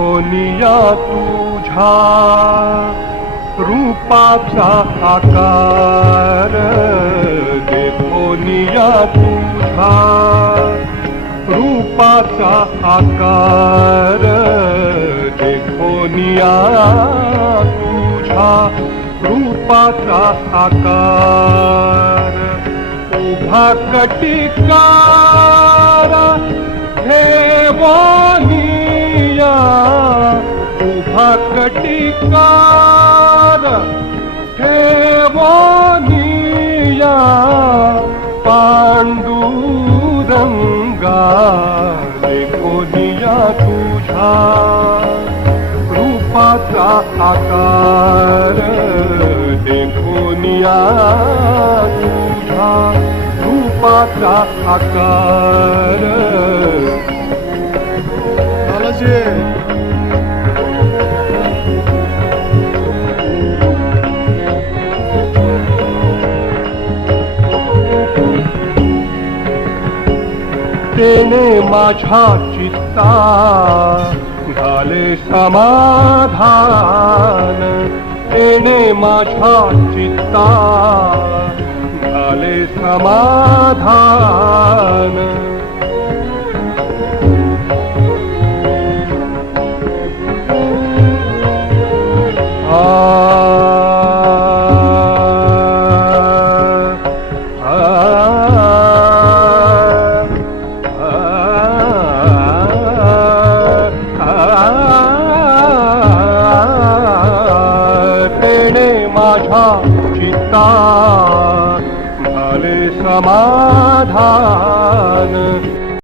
तुझ्या रूपाचा आकार देखोनिया तुझा रूपाचा आकार देखोनिया तुझा रूपाचा आकार. उभा कटिका उभा कटिकार ठेवनिया पांडुरंगा देखोनिया तुझा रूपाचा आकार देखोनिया तुझा रूपाचा आकार बालाजी माझ्या चित्ता झाले समाधान. तेने माझ्या चित्ता झाले समाधान. माझ्या चित्ता झाले समाधान